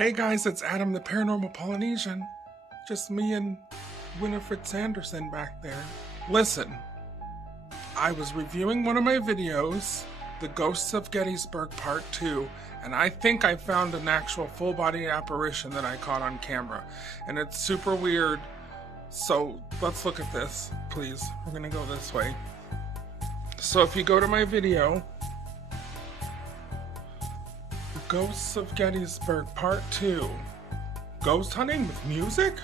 Hey guys, it's Adam the Paranormal Polynesian. Just me and Winifred Sanderson back there. Listen, I was reviewing one of my videos, The Ghosts of Gettysburg Part 2, and I think I found an actual full-body apparition that I caught on camera. And it's super weird. So let's look at this, please. We're gonna go this way. So if you go to my video, Ghosts of Gettysburg Part 2, Ghost Hunting with Music?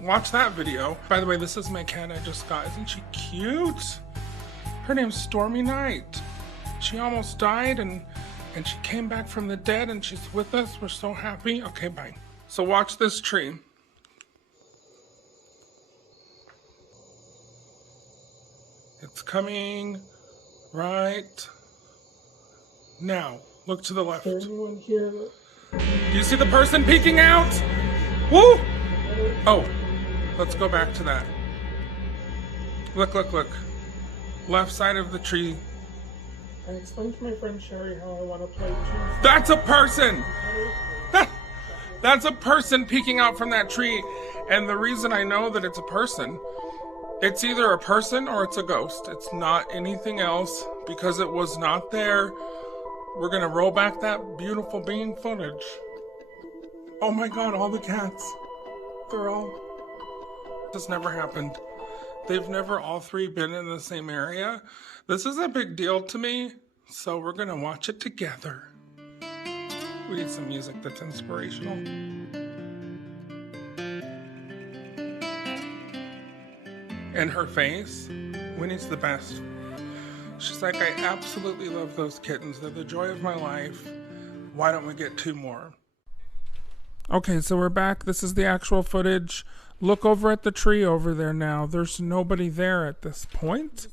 Watch that video. By the way, this is my cat I just got. Isn't she cute? Her name's Stormy Night. She almost died and she came back from the dead and she's with us. We're so happy. Okay, bye. So watch this tree. It's coming right now. Look to the left. Anyone here? Do you see the person peeking out? Woo! Oh, let's go back to that. Look, look, look. Left side of the tree. I explained to my friend Sherry how I want to play Tuesday. That's a person! That's a person peeking out from that tree. And the reason I know that it's a person, it's either a person or it's a ghost. It's not anything else because it was not there. We're gonna roll back that beautiful bean footage. Oh my god, all the cats. This never happened. They've never all three been in the same area. This is a big deal to me, so we're gonna watch it together. We need some music that's inspirational. And her face, Winnie's the best. She's like, I absolutely love those kittens. They're the joy of my life. Why don't we get 2 more? Okay, so we're back. This is the actual footage. Look over at the tree over there now. There's nobody there at this point.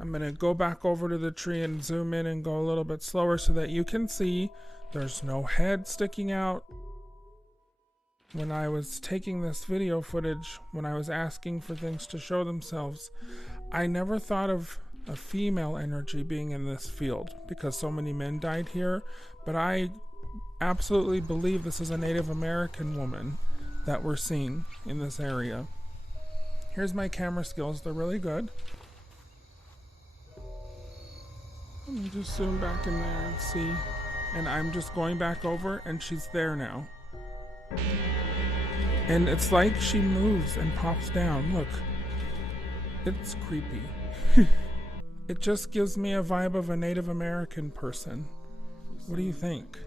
I'm going to go back over to the tree and zoom in and go a little bit slower so that you can see there's no head sticking out. When I was taking this video footage, when I was asking for things to show themselves, I never thought of a female energy being in this field because so many men died here, but I absolutely believe this is a Native American woman that we're seeing in this area. Here's my camera skills. They're really good. Let me just zoom back in there and see. And I'm just going back over and she's there now. And it's like she moves and pops down. Look. It's creepy. It just gives me a vibe of a Native American person. What do you think?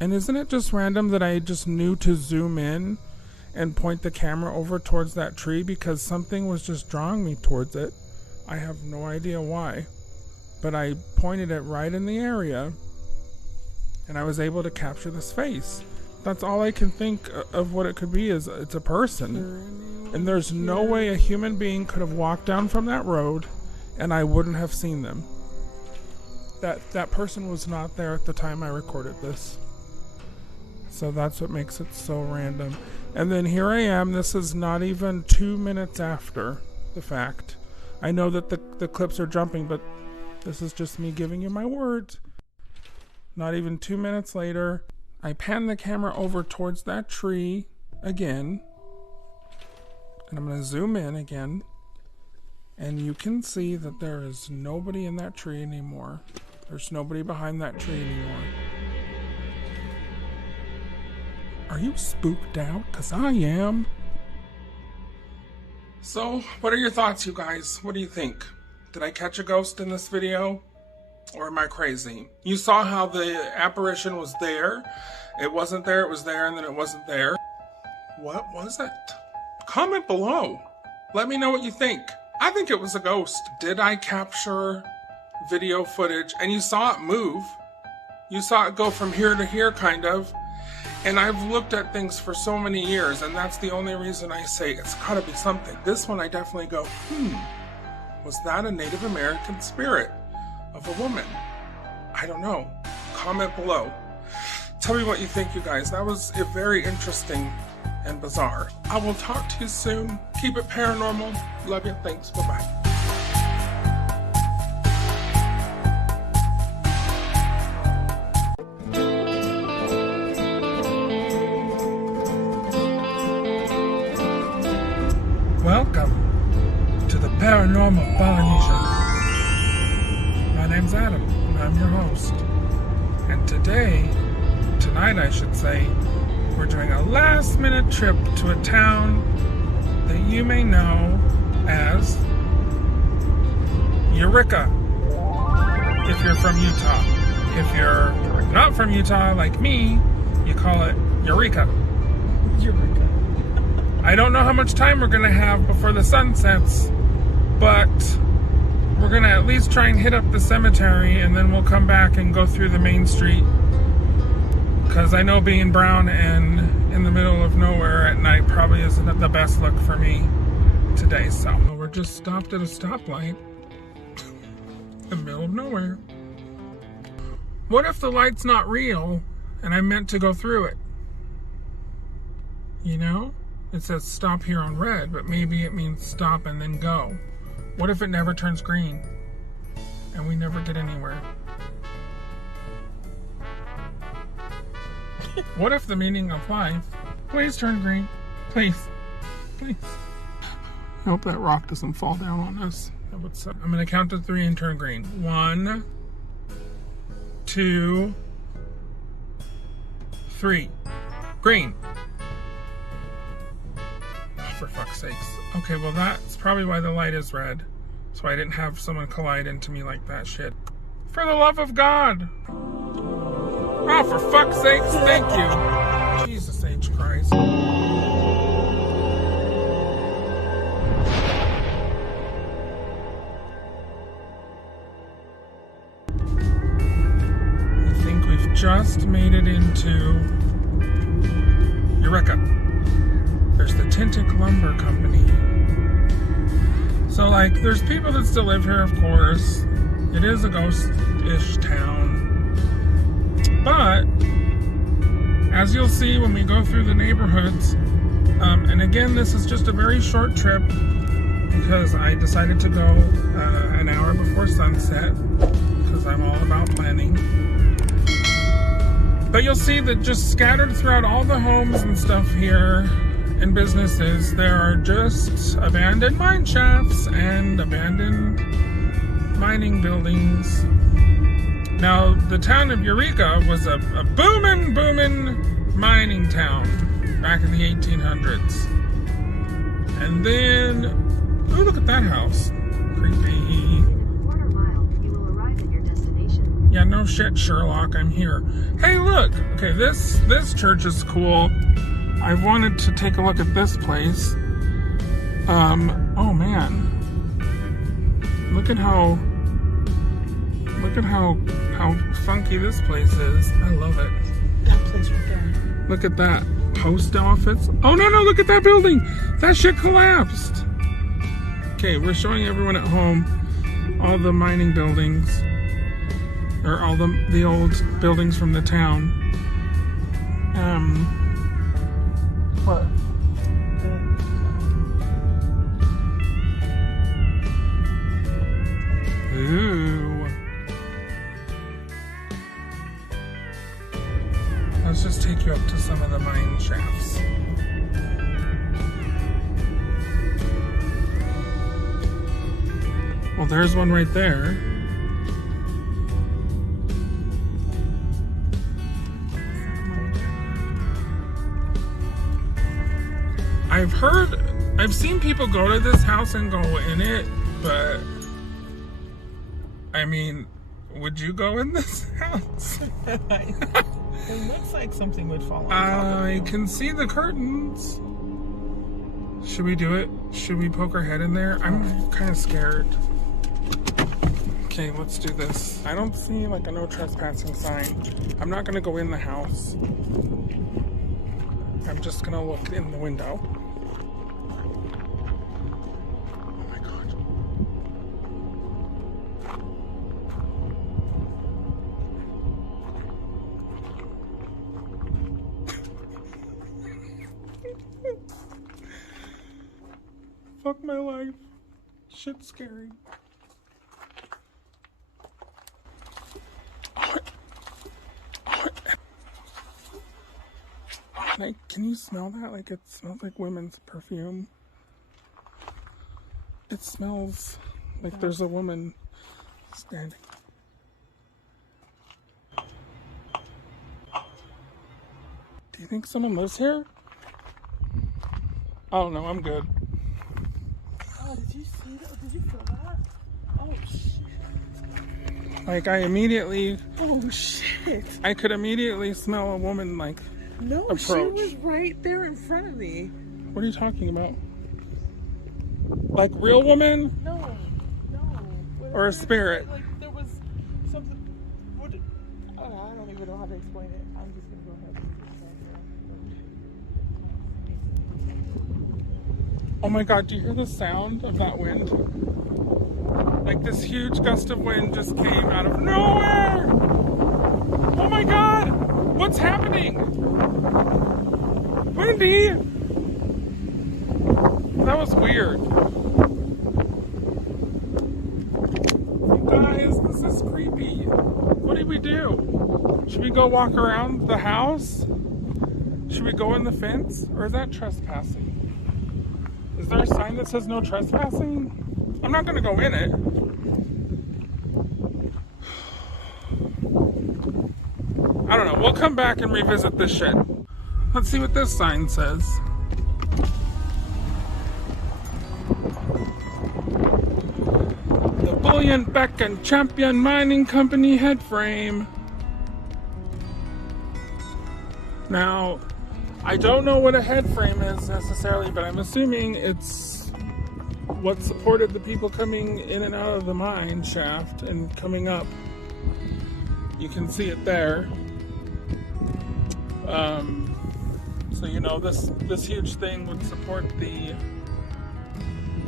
And isn't it just random that I just knew to zoom in and point the camera over towards that tree because something was just drawing me towards it? I have no idea why. But I pointed it right in the area and I was able to capture this face. That's all I can think of what it could be is it's a person. And there's no way a human being could have walked down from that road and I wouldn't have seen them. That person was not there at the time I recorded this. So that's what makes it so random. And then here I am. This is not even 2 minutes after the fact. I know that the clips are jumping, but this is just me giving you my words. Not even 2 minutes later, I pan the camera over towards that tree again. And I'm going to zoom in again. And you can see that there is nobody in that tree anymore. There's nobody behind that tree anymore. Are you spooked out? 'Cause I am. So, what are your thoughts, you guys? What do you think? Did I catch a ghost in this video? Or am I crazy? You saw how the apparition was there. It wasn't there, it was there, and then it wasn't there. What was it? Comment below. Let me know what you think. I think it was a ghost. Did I capture video footage? And you saw it move. You saw it go from here to here, kind of. And I've looked at things for so many years, and that's the only reason I say it's gotta be something. This one I definitely go, was that a Native American spirit of a woman? I don't know. Comment below. Tell me what you think, you guys. That was very interesting and bizarre. I will talk to you soon. Keep it paranormal. Love you. Thanks. Bye-bye. Paranormal Polynesian. My name's Adam, and I'm your host. And tonight I should say, we're doing a last-minute trip to a town that you may know as Eureka, if you're from Utah. If you're not from Utah, like me, you call it Eureka. Eureka. I don't know how much time we're going to have before the sun sets, but we're going to at least try and hit up the cemetery, and then we'll come back and go through the main street. Because I know being brown and in the middle of nowhere at night probably isn't the best look for me today. So we're just stopped at a stoplight in the middle of nowhere. What if the light's not real and I meant to go through it? You know? It says stop here on red, but maybe it means stop and then go. What if it never turns green and we never get anywhere? What if the meaning of life, please turn green, please, please. I hope that rock doesn't fall down on us. I'm going to count to 3 and turn green. 1, 2, 3. Green. Oh, for fuck's sakes. Okay, well that's probably why the light is red. So I didn't have someone collide into me like that shit. For the love of God. Oh, for fuck's sakes, thank you. Jesus H. Christ. I think we've just made it into Eureka. There's the Tintic Lumber Company. So, like, there's people that still live here, of course. It is a ghost-ish town. But, as you'll see when we go through the neighborhoods, and again, this is just a very short trip because I decided to go an hour before sunset because I'm all about planning. But you'll see that just scattered throughout all the homes and stuff here and businesses, there are just abandoned mine shafts and abandoned mining buildings. Now, the town of Eureka was a booming mining town back in the 1800s. And then, oh, look at that house. Creepy. In a quarter mile, you will arrive at your destination. Yeah, no shit, Sherlock, I'm here. Hey, look. Okay, this church is cool. I've wanted to take a look at this place. Oh man. Look at how funky this place is. I love it. That place right there. Look at that. Post office. Oh no, look at that building. That shit collapsed. Okay, we're showing everyone at home all the mining buildings. Or all the old buildings from the town. What? Ooh. Let's just take you up to some of the mine shafts. Well, there's one right there. I've seen people go to this house and go in it, but I mean, would you go in this house? It looks like something would fall on top of I you. can see the curtains. Should we do it? Should we poke our head in there? I'm kind of scared. Okay, let's do this. I don't see like a no trespassing sign. I'm not gonna go in the house. I'm just gonna look in the window. Oh my God. Fuck my life. Shit's scary. Can you smell that? Like, it smells like women's perfume. It smells like there's a woman standing. Do you think someone lives here? I don't know, I'm good. Oh, did you see that? Did you feel that? Oh, shit. Like, I Oh, shit. could immediately smell a woman, like, No, approach. she was right there in front of me. What are you talking about? Like, real woman? No. Or a spirit? Like, there was something. What? Oh, I don't even know how to explain it. I'm just gonna go ahead and Oh my god, do you hear the sound of that wind? Like, this huge gust of wind just came out of nowhere! Oh my god! What's happening? Wendy! That was weird. You guys, this is creepy. What did we do? Should we go walk around the house? Should we go in the fence? Or is that trespassing? Is there a sign that says no trespassing? I'm not gonna go in it. I don't know. We'll come back and revisit this shit. Let's see what this sign says. The Bullion Beck and Champion Mining Company head frame. Now, I don't know what a head frame is necessarily, but I'm assuming it's what supported the people coming in and out of the mine shaft and coming up. You can see it there. So you know this huge thing would support the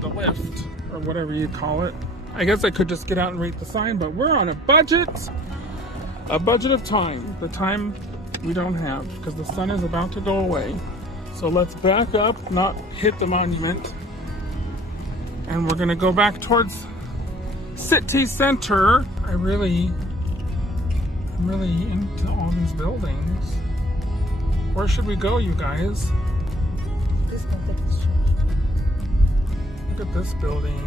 lift or whatever you call it. I guess I could just get out and read the sign, but we're on a budget of time. The time we don't have because the sun is about to go away. So let's back up, not hit the monument, and we're gonna go back towards city center. I'm really into all these buildings. Where should we go, you guys? This one, this church. Look at this building.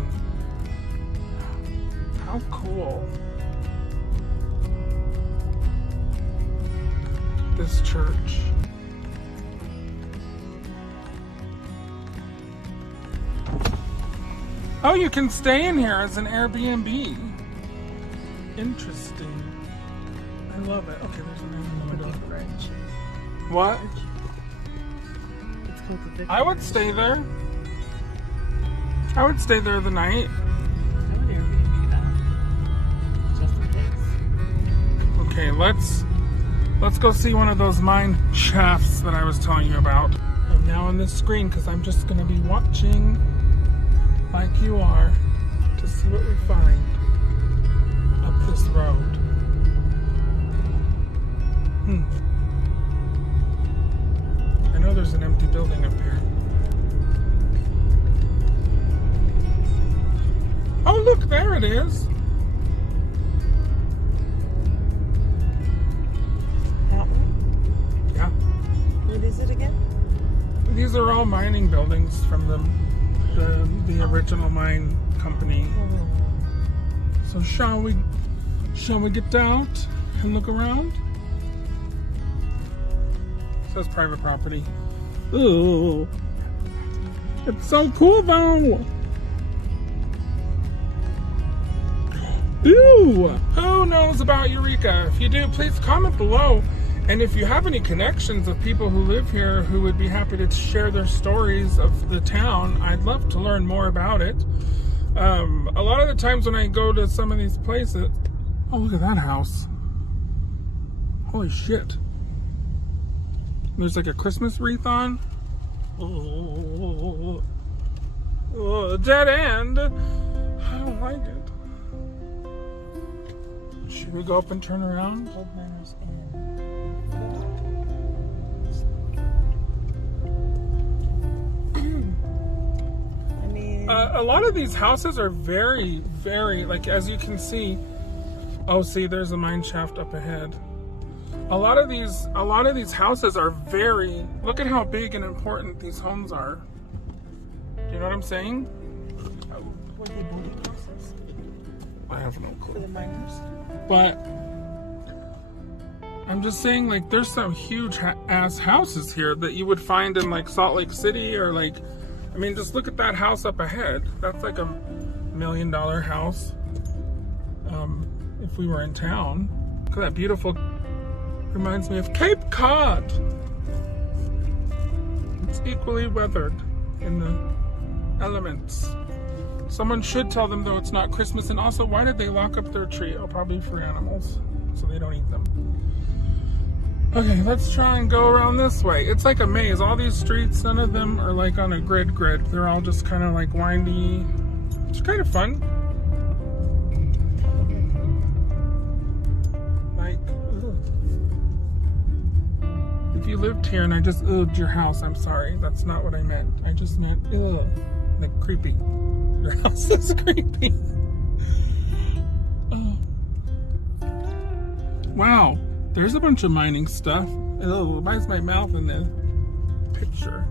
How cool. This church. Oh, you can stay in here as an Airbnb. Interesting. I love it. Okay, there's a name in the middle. French. What? It's called the Vicar. I would stay there. I would stay there the night. I would Airbnb that. Just in case. Okay, let's go see one of those mine shafts that I was telling you about. I'm now on this screen because I'm just going to be watching like you are to see what we find up this road. I know there's an empty building up here. Oh, look, there it is. That one? Yeah. What is it again? These are all mining buildings from the original mine company. So shall we get out and look around? It says private property. Ooh. It's so cool though. Ooh. Who knows about Eureka? If you do, please comment below. And if you have any connections of people who live here who would be happy to share their stories of the town, I'd love to learn more about it. A lot of the times when I go to some of these places... Oh, look at that house. Holy shit. There's like a Christmas wreath on. Oh, dead end. I don't like it. Should we go up and turn around? Old Manners Inn. I mean, A lot of these houses are very, very, like, as you can see. Oh, see, there's a mine shaft up ahead. A lot of these houses are very. Look at how big and important these homes are. Do you know what I'm saying? were they boarding houses I have no for clue. the miners? But I'm just saying, like, there's some huge ass houses here that you would find in like Salt Lake City or like, I mean, just look at that house up ahead. That's like a $1 million house. If we were in town. Look at that beautiful, reminds me of Cape Cod. It's equally weathered in the elements. Someone should tell them though it's not Christmas, and also why did they lock up their tree? Oh, probably for animals, so they don't eat them. Okay, let's try and go around this way. It's like a maze. All these streets, none of them are like on a grid. They're all just kind of like windy. It's kind of fun. Like, if you lived here and I just ugged your house, I'm sorry. That's not what I meant. I just meant, like creepy. Your house is creepy. Wow, there's a bunch of mining stuff. Why is my mouth in the picture?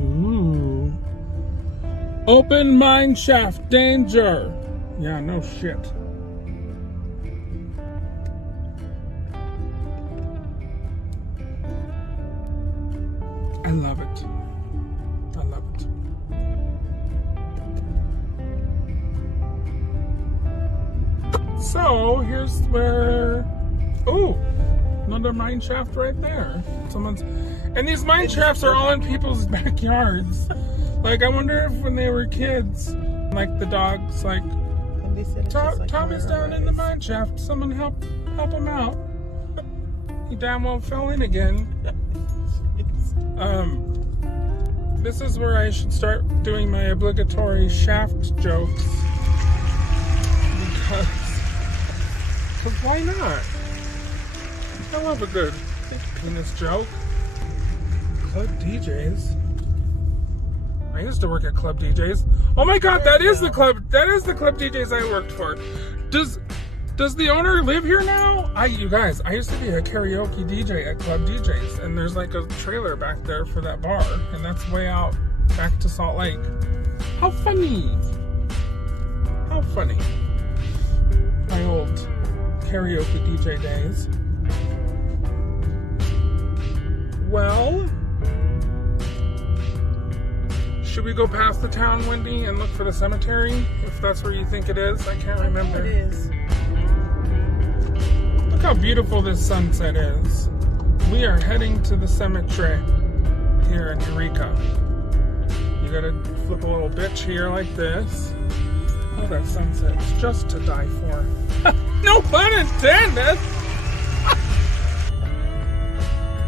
Ooh. Open mine shaft, danger. Yeah, no shit. I love it. I love it. So here's where, oh, another mine shaft right there. And these mine shafts are all in people's backyards. Like, I wonder if when they were kids, like the dogs, like, And they said it's just like Tommy's down in the mine shaft. Someone help him out. He damn well fell in again. This is where I should start doing my obligatory shaft jokes. Because why not? I love a good penis joke. Club DJs. I used to work at Club DJs. Oh my god, that is the Club DJs I worked for. Does the owner live here now? You guys, I used to be a karaoke DJ at Club DJs, and there's like a trailer back there for that bar, and that's way out back to Salt Lake. How funny! How funny. My old karaoke DJ days. Well, should we go past the town, Wendy, and look for the cemetery? If that's where you think it is, I can't remember. It is. Look how beautiful this sunset is. We are heading to the cemetery here in Eureka. You gotta flip a little bitch here like this. Oh, that sunset's just to die for. No pun intended!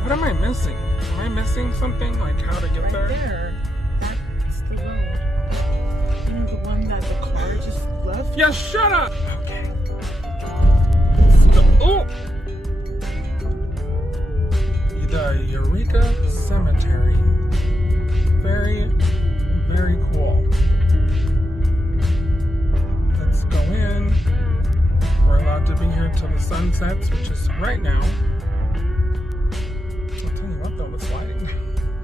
What am I missing? Am I missing something? Like how to get Right there? there. That's the road. You know, the one that the car just left? Yeah, shut up! Okay. Oh! The Eureka Cemetery. Very, very cool. Let's go in. We're allowed to be here till the sun sets, which is right now. I'll tell you what though, the lighting.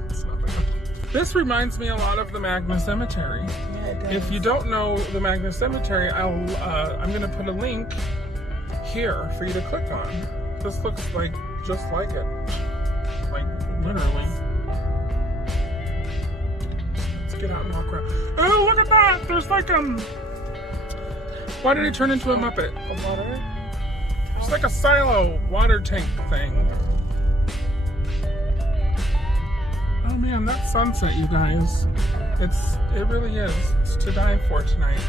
It's not bad. This reminds me a lot of the Magna Cemetery. Yeah, it does. If you don't know the Magna Cemetery, I'm going to put a link here for you to click on. This looks like just like it. Like, literally. Let's get out and walk around. Oh, look at that! There's like, why did he turn into a Muppet? The water? It's like a silo water tank thing. Oh man, that sunset, you guys. It really is. It's to die for tonight.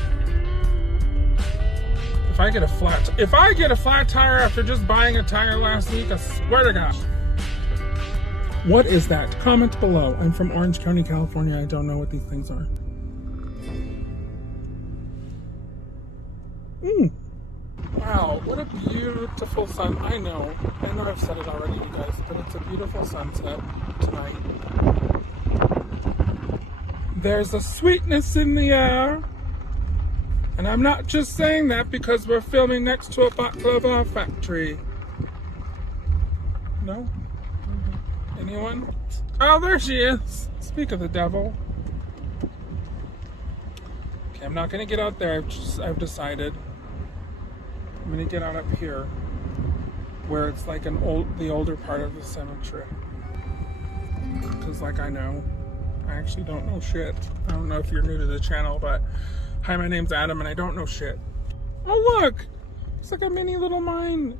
If I get a flat tire after just buying a tire last week, I swear to God. What is that? Comment below. I'm from Orange County, California. I don't know what these things are. Wow, what a beautiful sun. I know I've said it already, you guys, but it's a beautiful sunset tonight. There's a sweetness in the air. And I'm not just saying that because we're filming next to a baklava factory. No? Anyone? Oh, there she is. Speak of the devil. Okay, I'm not gonna get out there. I've decided. I'm gonna get out up here, where it's like the older part of the cemetery. Because like I actually don't know shit. I don't know if you're new to the channel, but hi, my name's Adam and I don't know shit. Oh look! It's like a mini little mine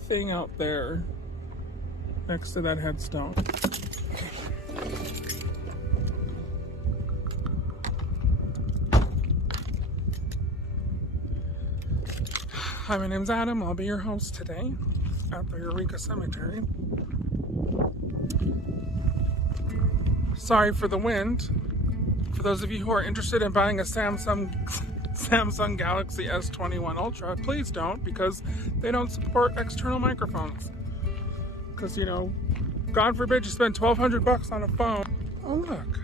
thing out there next to that headstone. Hi, my name's Adam. I'll be your host today at the Eureka Cemetery. Sorry for the wind. For those of you who are interested in buying a Samsung Galaxy S21 Ultra, please don't, because they don't support external microphones. Because, you know, God forbid you spend $1,200 on a phone. Oh, look.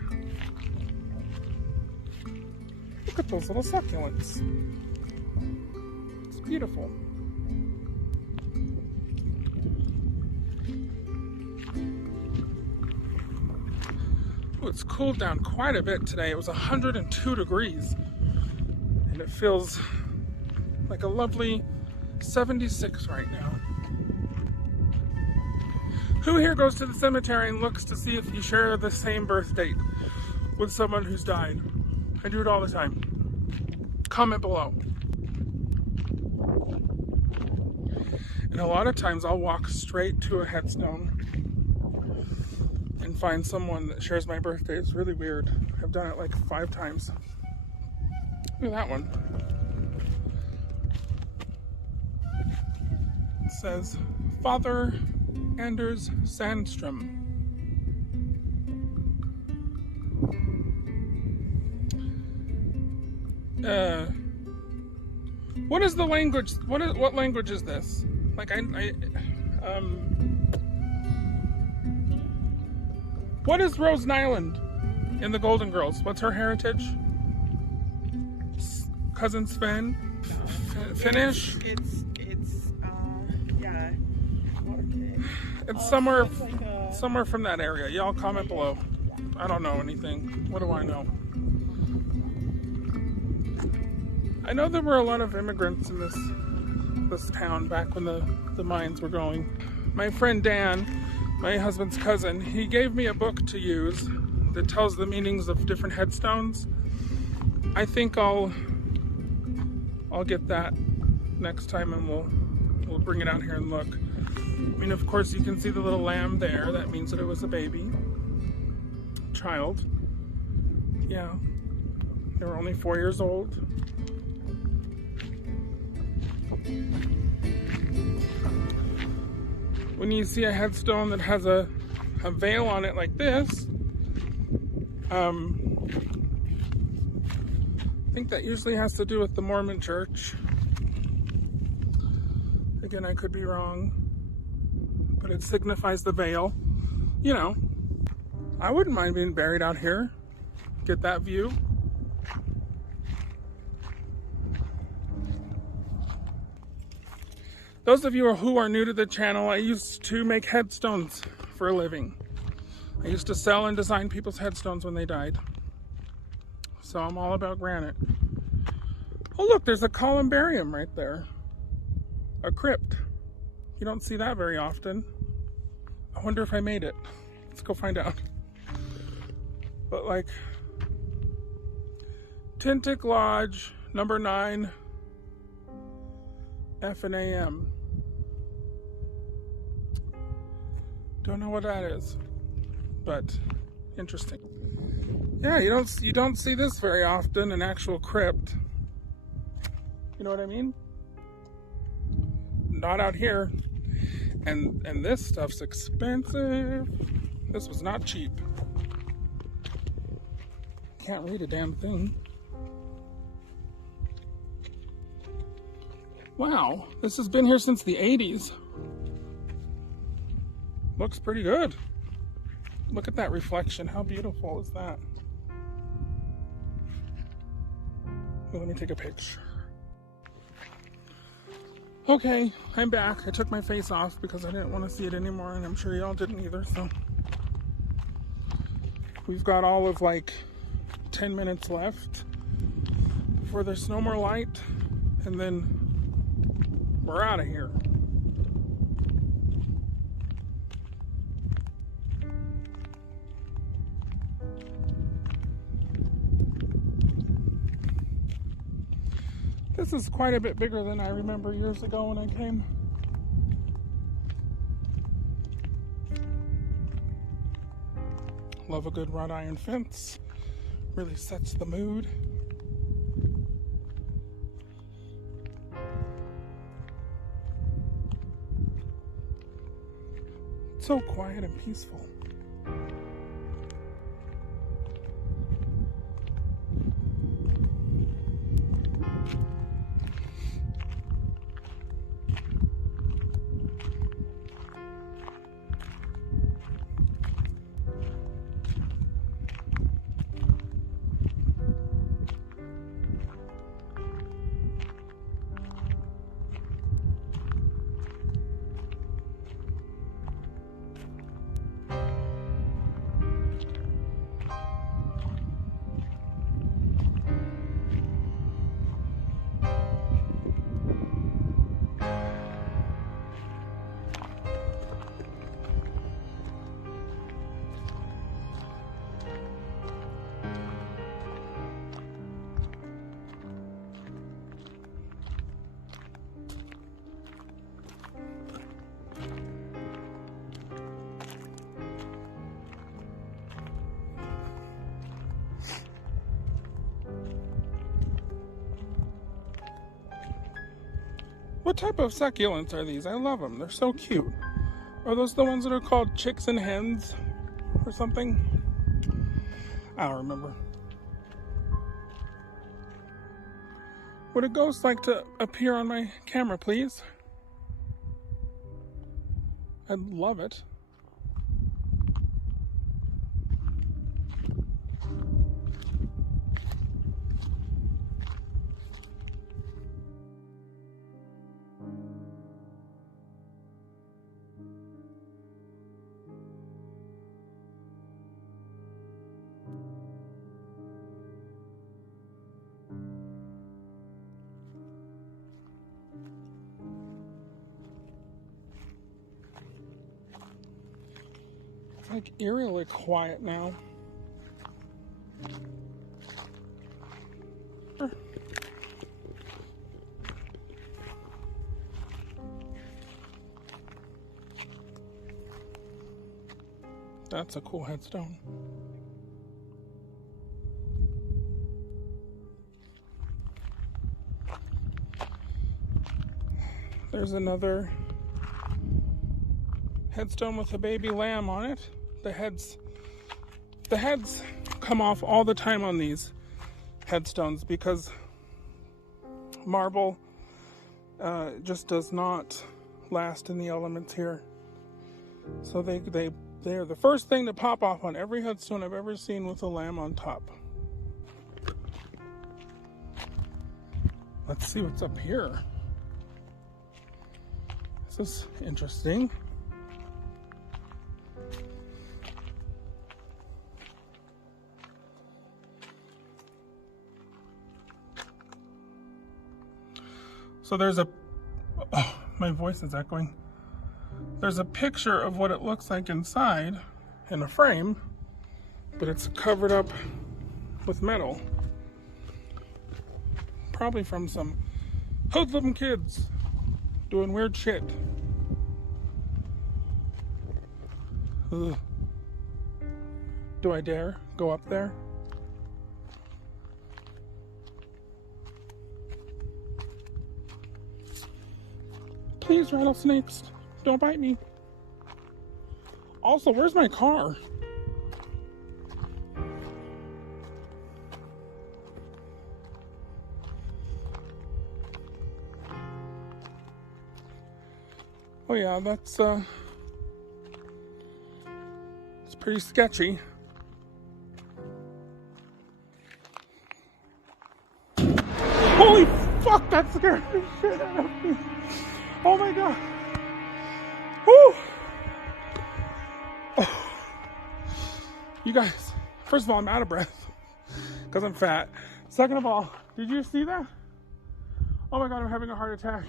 Look at those little succulents. It's beautiful. Ooh, it's cooled down quite a bit today. It was 102 degrees. And it feels like a lovely 76 right now. Who here goes to the cemetery and looks to see if you share the same birth date with someone who's died? I do it all the time. Comment below. And a lot of times I'll walk straight to a headstone and find someone that shares my birthday. It's really weird. I've done it like 5 times. Look at that one. It says, Father Anders Sandstrom. What is the language? What language is this? Like what is Rose Nyland in the Golden Girls? What's her heritage? Cousin Sven? Finnish? It's yeah. Okay. It's somewhere from that area. Y'all comment below. I don't know anything. What do I know? I know there were a lot of immigrants in this town back when the mines were going. My friend Dan, my husband's cousin, he gave me a book to use that tells the meanings of different headstones. I think I'll get that next time and we'll bring it out here and look. I mean, of course, you can see the little lamb there. That means that it was a baby. Child. Yeah. They were only 4 years old. When you see a headstone that has a veil on it like this, I think that usually has to do with the Mormon church. Again, I could be wrong, but it signifies the veil. You know, I wouldn't mind being buried out here. Get that view. Those of you who are new to the channel, I used to make headstones for a living. I used to sell and design people's headstones when they died. So I'm all about granite. Oh look, there's a columbarium right there. A crypt. You don't see that very often. I wonder if I made it. Let's go find out. But like, Tintic Lodge, number 9, F and AM. Don't know what that is, but interesting. Yeah, you don't see this very often, an actual crypt. You know what I mean? Not out here. And this stuff's expensive. This was not cheap. Can't read a damn thing. Wow, this has been here since the 80s. Looks pretty good. Look at that reflection. How beautiful is that? Well, let me take a picture. Okay, I'm back. I took my face off because I didn't want to see it anymore, and I'm sure y'all didn't either, so. We've got all of like 10 minutes left. before there's no more light, and then we're out of here. This is quite a bit bigger than I remember years ago when I came. Love a good wrought iron fence. Really sets the mood. It's so quiet and peaceful. What type of succulents are these? I love them. They're so cute. Are those the ones that are called chicks and hens or something? I don't remember. Would a ghost like to appear on my camera, please? I'd love it. It's like eerily quiet now. That's a cool headstone. There's another headstone with a baby lamb on it. The heads come off all the time on these headstones because marble just does not last in the elements here. So they're the first thing to pop off on every headstone I've ever seen with a lamb on top. Let's see what's up here. This is interesting. So there's my voice is echoing. There's a picture of what it looks like inside in a frame, but it's covered up with metal. Probably from some hoodlum kids doing weird shit. Ugh. Do I dare go up there? Please, rattlesnakes, don't bite me. Also, where's my car? Oh yeah, that's it's pretty sketchy. Holy fuck, that scared the shit out of me. Oh my god. Woo! Oh. You guys, first of all, I'm out of breath because I'm fat. Second of all, Did you see that? Oh my God, I'm having a heart attack.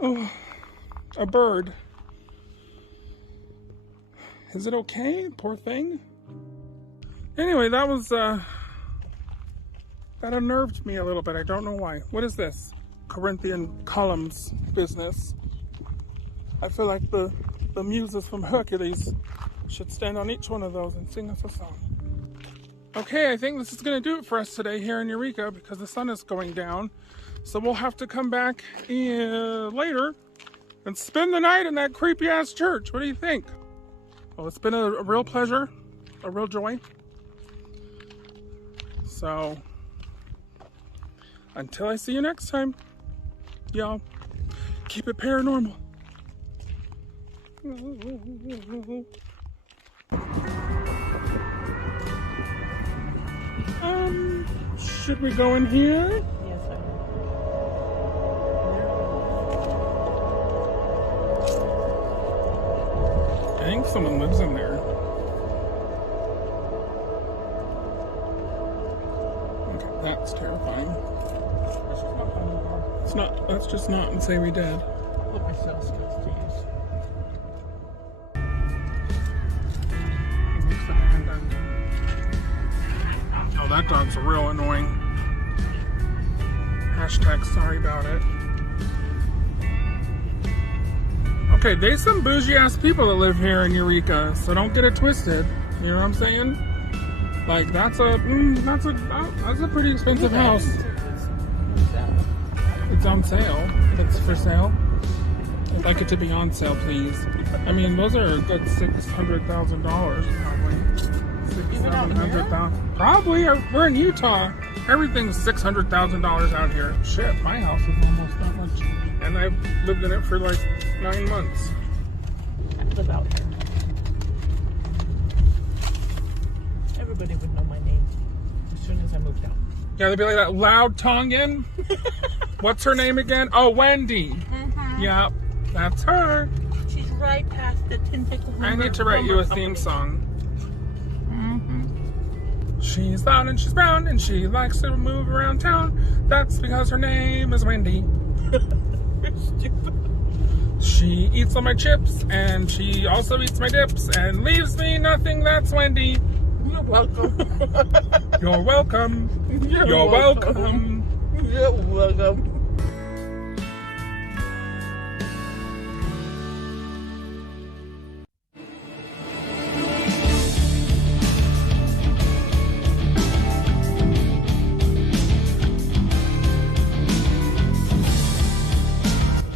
Oh, a bird. Is it okay? Poor thing. Anyway, that was, that unnerved me a little bit. I don't know why. What is this? Corinthian columns business. I feel like the muses from Hercules should stand on each one of those and sing us a song. Okay, I think this is going to do it for us today here in Eureka because the sun is going down. So we'll have to come back later and spend the night in that creepy ass church. What do you think? Well, it's been a real pleasure, a real joy. So, until I see you next time, y'all, keep it paranormal. Should we go in here? Yes, sir. I think someone lives in there. Okay, that's terrifying. It's not, let's just not and say we did. Put my sales skills to use. Oh, that dog's real annoying. Hashtag sorry about it. Okay, there's some bougie ass people that live here in Eureka, so don't get it twisted. You know what I'm saying? Like that's a pretty expensive house. It's on sale. It's for sale. I'd like it to be on sale, please. I mean, those are a good $600,000 probably. $700,000. Probably. We're in Utah. Everything's $600,000 out here. Shit, my house is almost that much, and I've lived in it for like 9 months. I live out here. Everybody would know my name as soon as I moved out. Yeah, they'd be like that loud Tongan. What's her name again? Oh, Wendy. Mm-hmm. Yep, that's her. She's right past the I need to write you a theme song. Mm-hmm. She's loud and she's brown and she likes to move around town. That's because her name is Wendy. She eats all my chips and she also eats my dips and leaves me nothing. That's Wendy. You're welcome. You're welcome. You're welcome. You're welcome.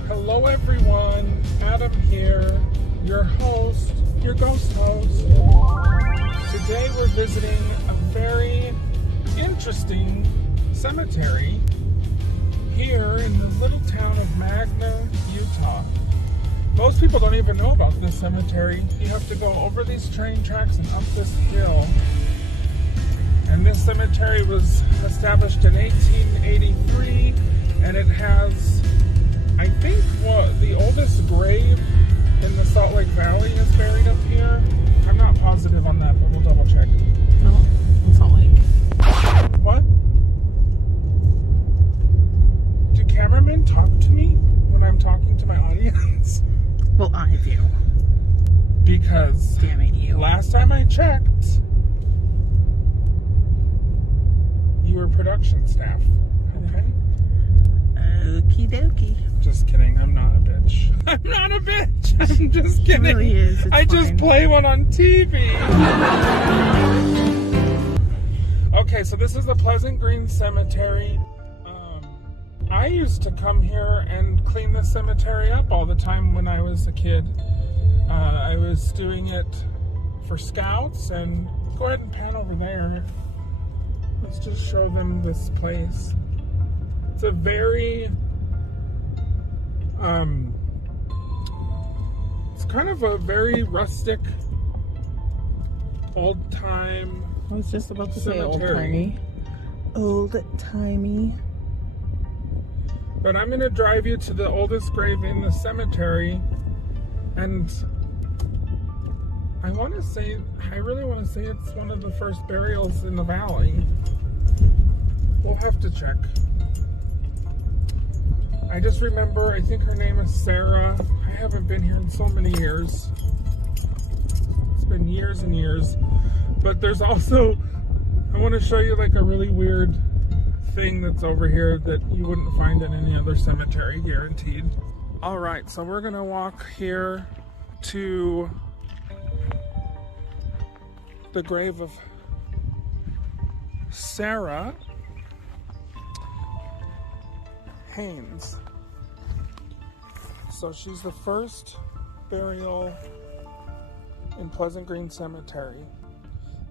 Hello everyone, Adam here, your host, your ghost host. Today we're visiting a very interesting cemetery here in the little town of Magna, Utah. Most people don't even know about this cemetery. You have to go over these train tracks and up this hill. And this cemetery was established in 1883, and it has, I think, the oldest grave in the Salt Lake Valley is buried up here. I'm not positive on that, but we'll double check. No, it's not like. What? Do cameramen talk to me when I'm talking to my audience? Well, I do. Because Damn it, you. last time I checked, you were production staff. Okay? Okie dokie. Just kidding. I'm not a bitch. I'm not a bitch. I'm just kidding. It really is. It's I just fine. play one on TV. Okay, so this is the Pleasant Green Cemetery. I used to come here and clean the cemetery up all the time when I was a kid. I was doing it for scouts, and go ahead and pan over there. Let's just show them this place. It's a very, it's kind of a very rustic, old-time I was just about to say cemetery. Old-timey. But I'm going to drive you to the oldest grave in the cemetery, and I really want to say it's one of the first burials in the valley. We'll have to check. I just remember, I think her name is Sarah. I haven't been here in so many years. It's been years and years. But there's also, I want to show you like a really weird thing that's over here that you wouldn't find in any other cemetery, guaranteed. All right, so we're gonna walk here to the grave of Sarah Haynes. So she's the first burial in Pleasant Green Cemetery,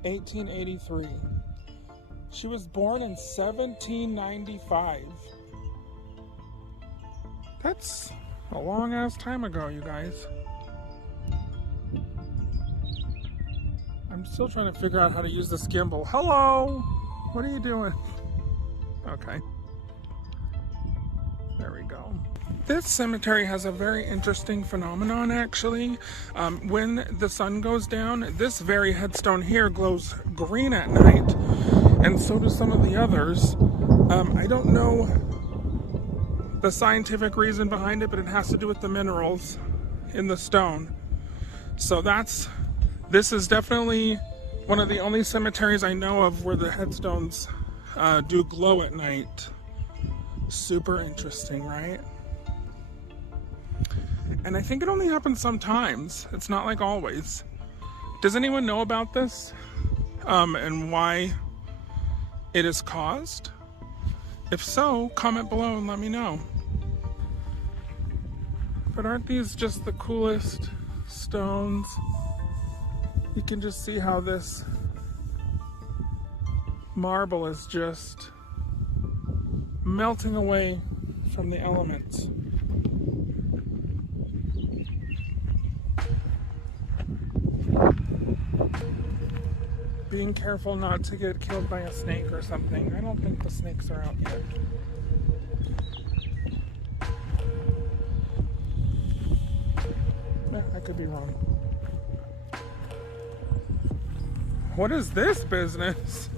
1883. She was born in 1795. That's a long ass time ago, you guys. I'm still trying to figure out how to use this gimbal. Hello! What are you doing? Okay. There we go. This cemetery has a very interesting phenomenon, actually. When the sun goes down, this very headstone here glows green at night, and so do some of the others. I don't know the scientific reason behind it, but it has to do with the minerals in the stone. So this is definitely one of the only cemeteries I know of where the headstones do glow at night. Super interesting, right? And I think it only happens sometimes. It's not like always. Does anyone know about this? And why it is caused? If so, comment below and let me know. But aren't these just the coolest stones? You can just see how this marble is just melting away from the elements. Being careful not to get killed by a snake or something. I don't think the snakes are out yet. Yeah, I could be wrong. What is this business?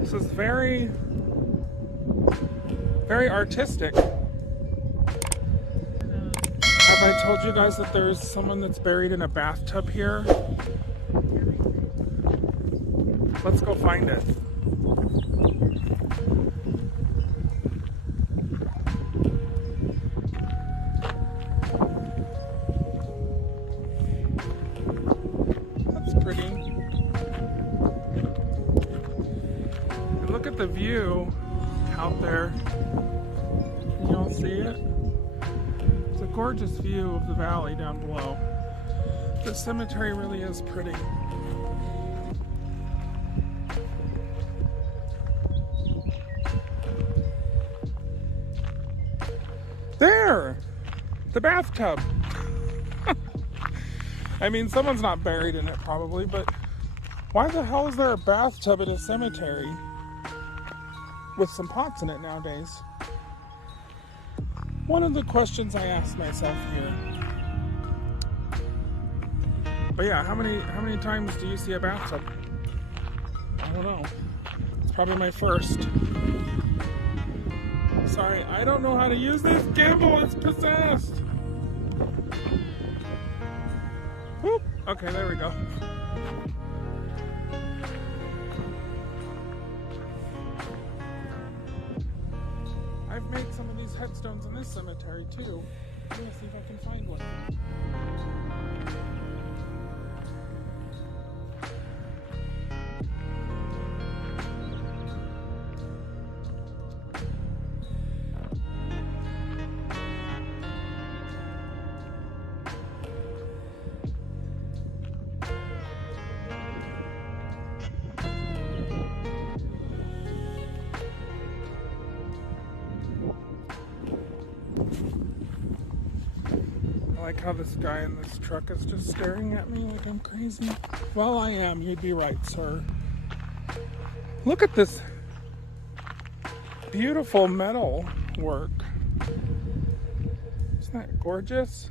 This is very, very artistic. Have I told you guys that there's someone that's buried in a bathtub here? Let's go find it. That's pretty. And look at the view out there. Can you all see it? It's a gorgeous view of the valley down below. The cemetery really is pretty. There! The bathtub! I mean, someone's not buried in it probably, but why the hell is there a bathtub in a cemetery with some pots in it nowadays? One of the questions I ask myself here. But yeah, how many times do you see a bathtub? I don't know. It's probably my first. Sorry, I don't know how to use this gimbal. It's possessed. Whoop. Okay, there we go. I've made some of these headstones in this cemetery too. I'm gonna see if I can find one. I like how this guy in this truck is just staring at me like I'm crazy. Well, I am. You'd be right, sir. Look at this beautiful metal work. Isn't that gorgeous?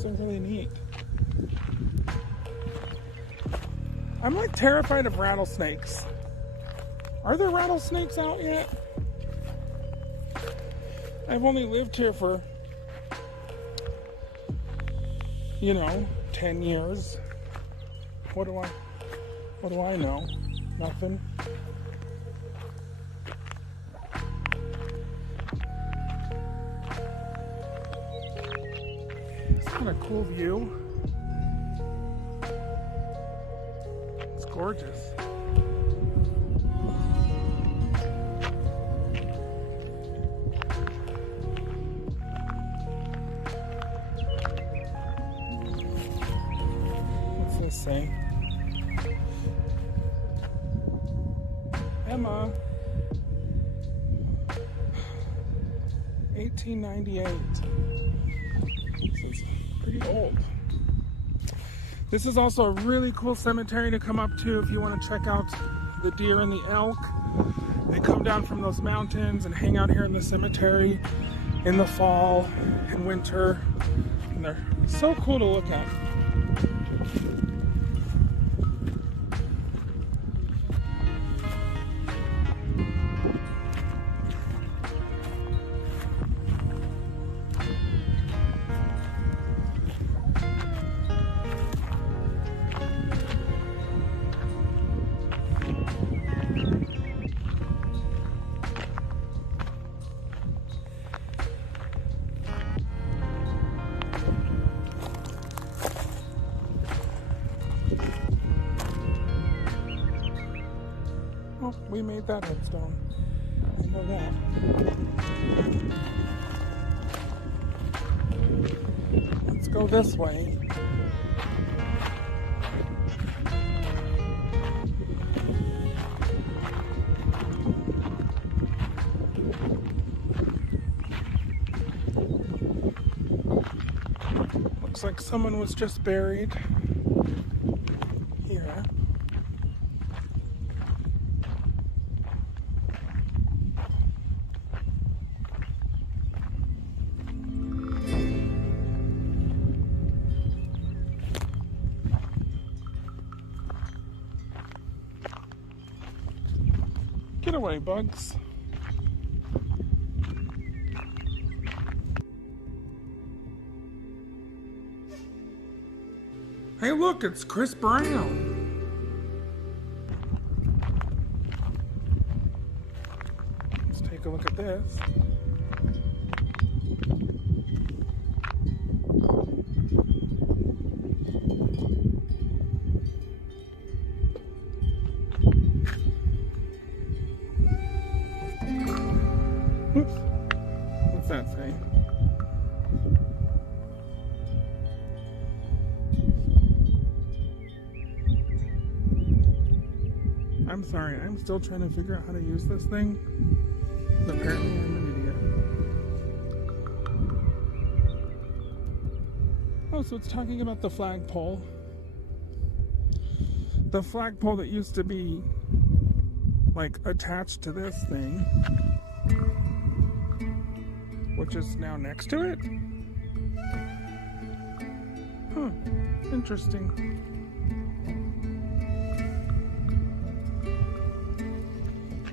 These are really neat. I'm like terrified of rattlesnakes. Are there rattlesnakes out yet? I've only lived here for, 10 years. What do I know? Nothing. It's got a cool view. It's gorgeous. What's this say? Emma, 1898. This is pretty old. This is also a really cool cemetery to come up to if you want to check out the deer and the elk. They come down from those mountains and hang out here in the cemetery in the fall and winter. And they're so cool to look at. Oh, we made that headstone. I know that. Let's go this way. Looks like someone was just buried here. Get away, bugs. Hey, look, it's Chris Brown. Let's take a look at this. Oops. What's that say? I'm sorry, I'm still trying to figure out how to use this thing. Apparently I'm an idiot. Oh, so it's talking about the flagpole. The flagpole that used to be like attached to this thing, which is now next to it. Huh, interesting.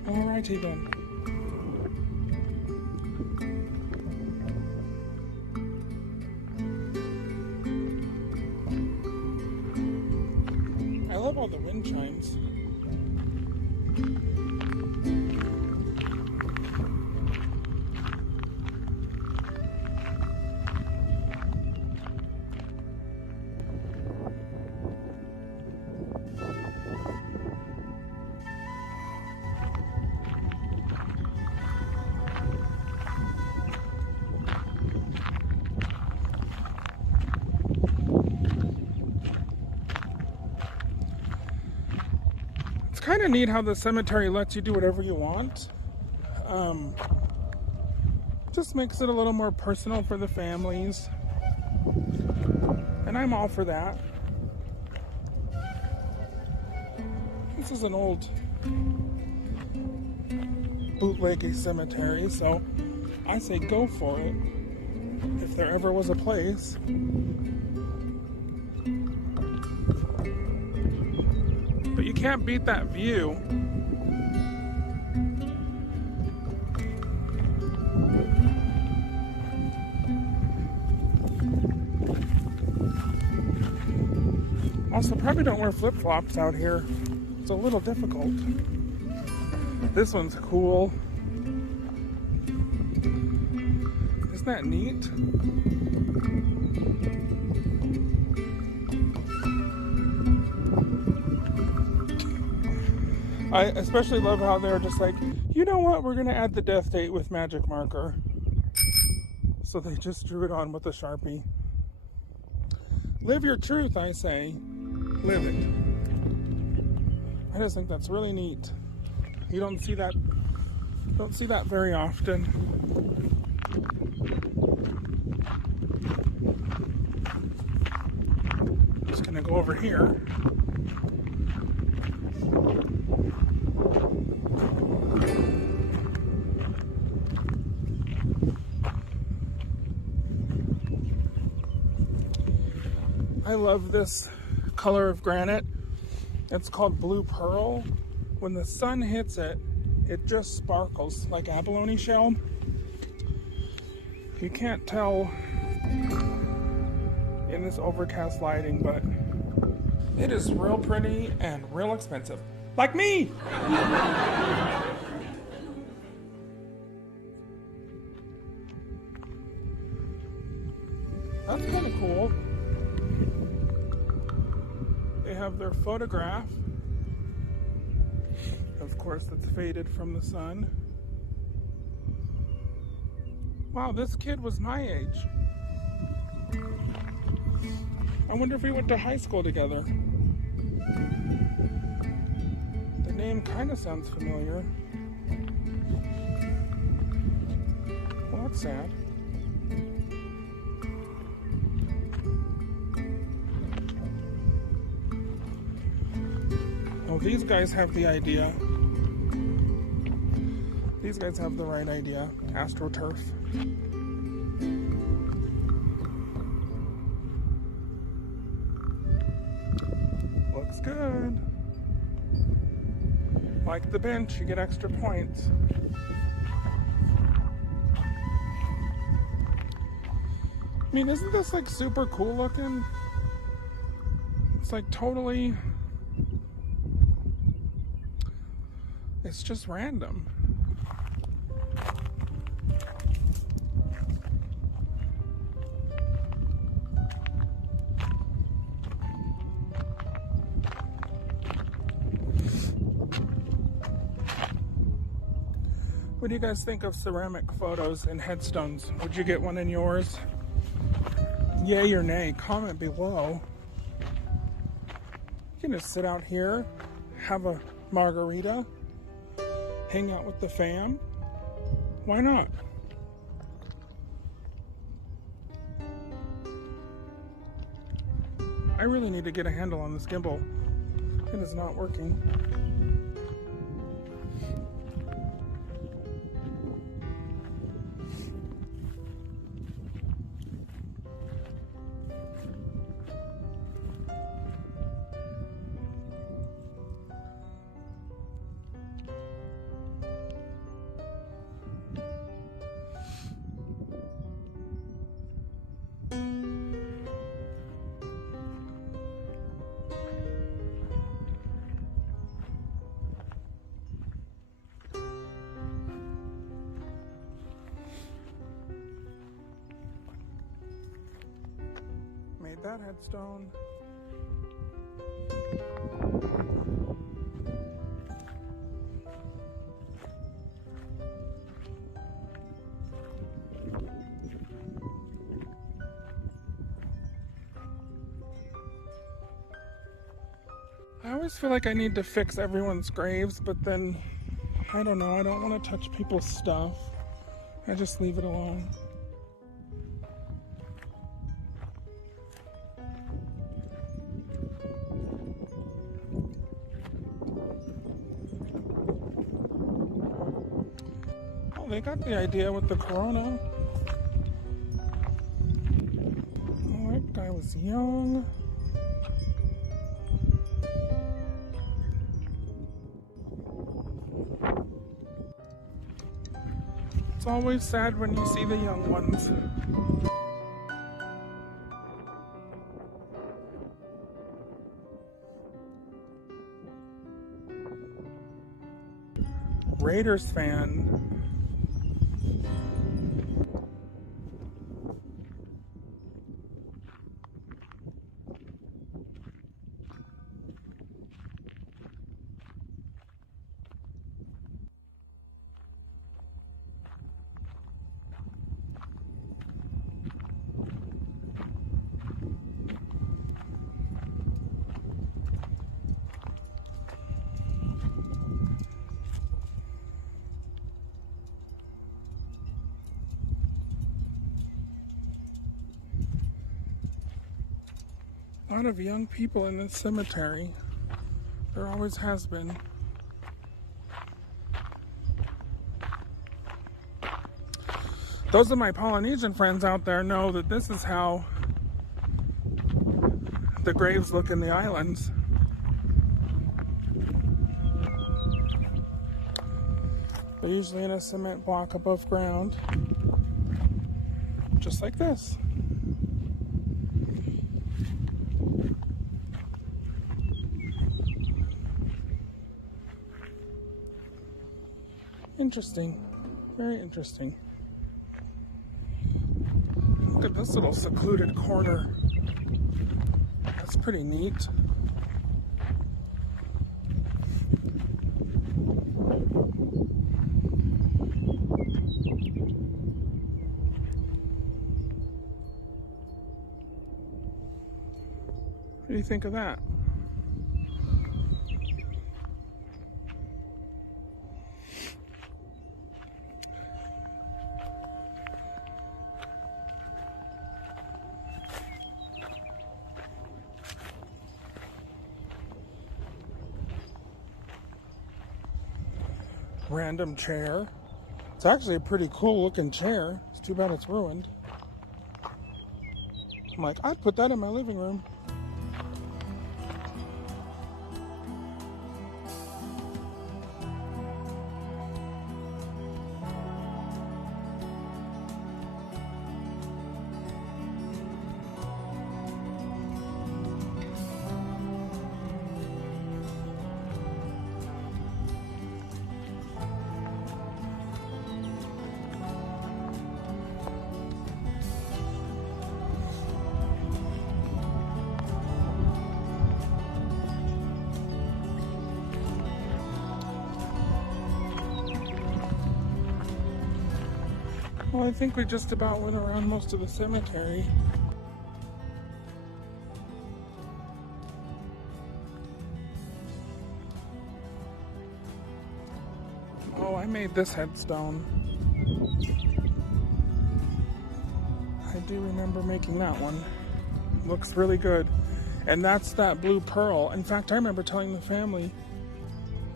Alrighty then. I love all the wind chimes. Kind of neat how the cemetery lets you do whatever you want. Just makes it a little more personal for the families, and I'm all for that. This is an old bootleg cemetery, so I say go for it if there ever was a place. But you can't beat that view. Also, probably don't wear flip-flops out here. It's a little difficult. This one's cool. Isn't that neat? I especially love how they're just like, you know what, we're gonna add the death date with magic marker. So they just drew it on with a Sharpie. Live your truth, I say. Live it. I just think that's really neat. You don't see that very often. Just gonna go over here. I love this color of granite. It's called blue pearl. When the sun hits it, it just sparkles like abalone shell. You can't tell in this overcast lighting, but it is real pretty and real expensive. Like me! That's kind of cool. They have their photograph. Of course, that's faded from the sun. Wow, this kid was my age. I wonder if we went to high school together. The name kind of sounds familiar. Well, that's sad. Oh, these guys have the idea. These guys have the right idea. AstroTurf. Looks good. Like the bench, you get extra points. I mean, isn't this like super cool looking? It's like totally... It's just random. What do you guys think of ceramic photos and headstones? Would you get one in yours? Yay or nay? Comment below. You can just sit out here, have a margarita, hang out with the fam. Why not? I really need to get a handle on this gimbal. It is not working. Made that headstone. I always feel like I need to fix everyone's graves, but then, I don't know, I don't want to touch people's stuff. I just leave it alone. Oh, they got the idea with the corona. Oh, that guy was young. always sad when you see the young ones. Raiders fan. A lot of young people in this cemetery. There always has been. Those of my Polynesian friends out there know that this is how the graves look in the islands. They're usually in a cement block above ground, just like this. Interesting. Very interesting. Look at this little secluded corner. That's pretty neat. What do you think of that? Random chair. It's actually a pretty cool looking chair. It's too bad it's ruined. I'm like, I'd put that in my living room. Well, I think we just about went around most of the cemetery. Oh, I made this headstone. I do remember making that one. Looks really good. And that's that blue pearl. In fact, I remember telling the family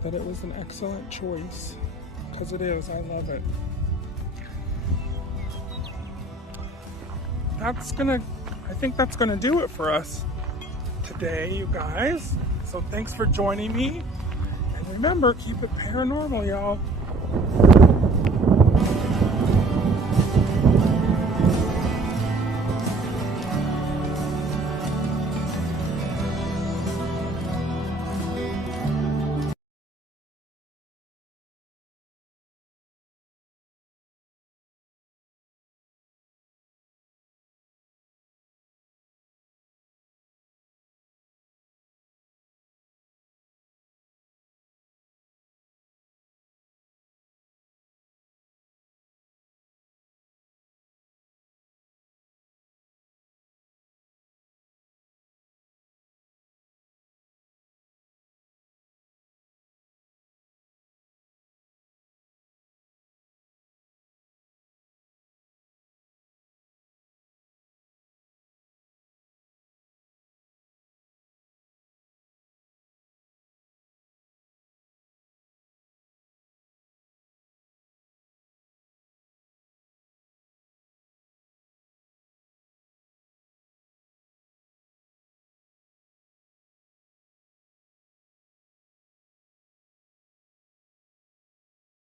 that it was an excellent choice. Because it is. I love it. I think that's gonna do it for us today, you guys. So thanks for joining me. And remember, keep it paranormal, y'all.